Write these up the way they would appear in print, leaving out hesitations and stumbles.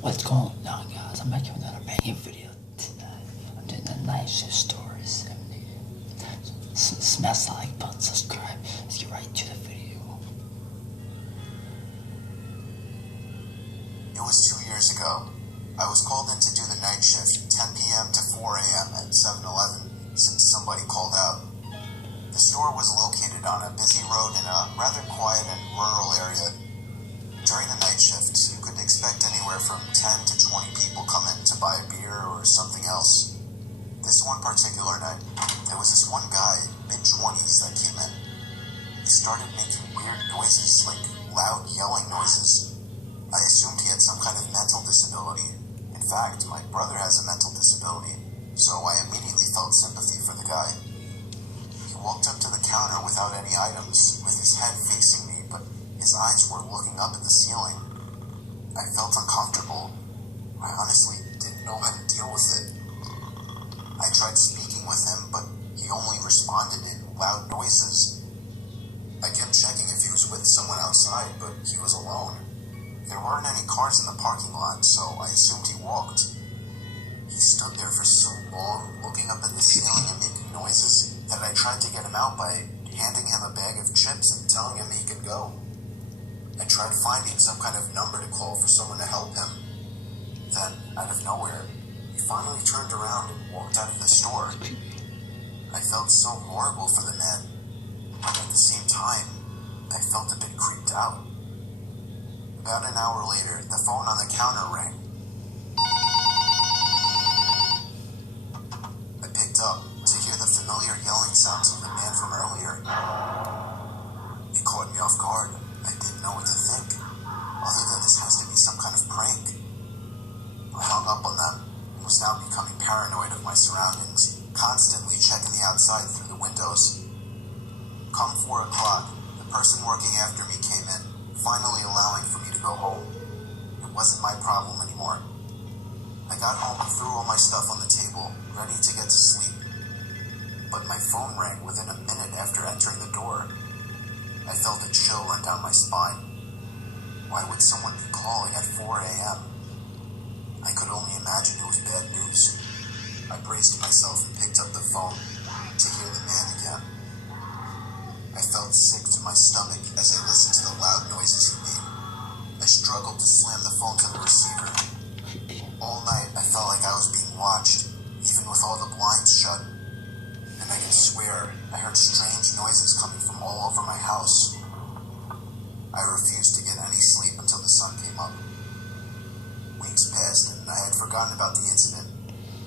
What's going on, guys? I'm making another banging video tonight. I'm doing the night shift stories. Smash the like button, subscribe. Let's get right to the video. It was 2 years ago. I was called in to do the night shift, 10 p.m. to 4 a.m. at 7-Eleven, since somebody called out. The store was located on a busy road in a rather quiet and rural area. During the night shift, you could expect anywhere from 10 to 20 people come in to buy beer or something else. This one particular night, there was this one guy, mid-20s, that came in. He started making weird noises, like loud yelling noises. I assumed he had some kind of mental disability. In fact, my brother has a mental disability, so I immediately felt sympathy for the guy. He walked up to the counter without any items, with his head facing me, but his eyes were looking up at the ceiling. I felt uncomfortable. I honestly didn't know how to deal with it. I tried speaking with him, but he only responded in loud noises. I kept checking if he was with someone outside, but he was alone. There weren't any cars in the parking lot, so I assumed he walked. He stood there for so long, looking up at the ceiling and making noises, that I tried to get him out by handing him a bag of chips and telling him he could go. I tried finding some kind of number to call for someone to help him. Then, out of nowhere, he finally turned around and walked out of the store. I felt so horrible for the man, but at the same time, I felt a bit creeped out. About an hour later, the phone on the counter rang. I picked up to hear the familiar yelling sounds of the man from earlier. It caught me off guard. I didn't know what to think, other than this has to be some kind of prank. I hung up on them and was now becoming paranoid of my surroundings, constantly checking the outside through the windows. Come 4 o'clock, the person working after me came in, finally allowing for me to go home. It wasn't my problem anymore. I got home and threw all my stuff on the table, ready to get to sleep. But my phone rang within a minute after entering the door. I felt a chill run down my spine. Why would someone be calling at 4 a.m.? I could only imagine it was bad news. I braced myself and picked up the phone to hear the man again. I felt sick to my stomach as I listened to the loud noises he made. I struggled to slam the phone to the receiver. All night, I felt like I was being watched, even with all the blinds shut. And I can swear I heard strange noises coming from all over my house. I refused to get any sleep until the sun came up. Weeks passed and I had forgotten about the incident,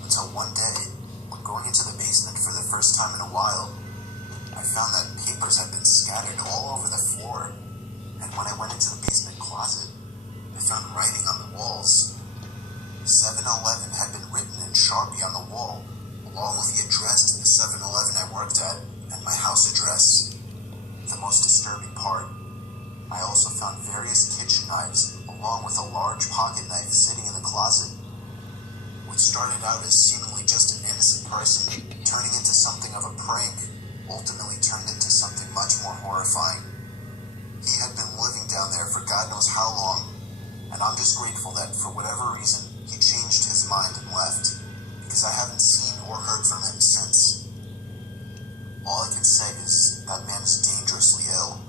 until one day, when going into the basement for the first time in a while, I found that papers had been scattered all over the floor, and when I went into the basement closet, I found writing on the walls. 7-Eleven had been written in Sharpie on the wall, along with the address to the 7-Eleven I worked at and my house address. The most disturbing part, I also found various kitchen knives along with a large pocket knife sitting in the closet. What started out as seemingly just an innocent person turning into something of a prank ultimately turned into something much more horrifying. He had been living down there for God knows how long, and I'm just grateful that for whatever reason he changed his mind and left, because I haven't seen or heard from him since. All I can say is that man is dangerously ill.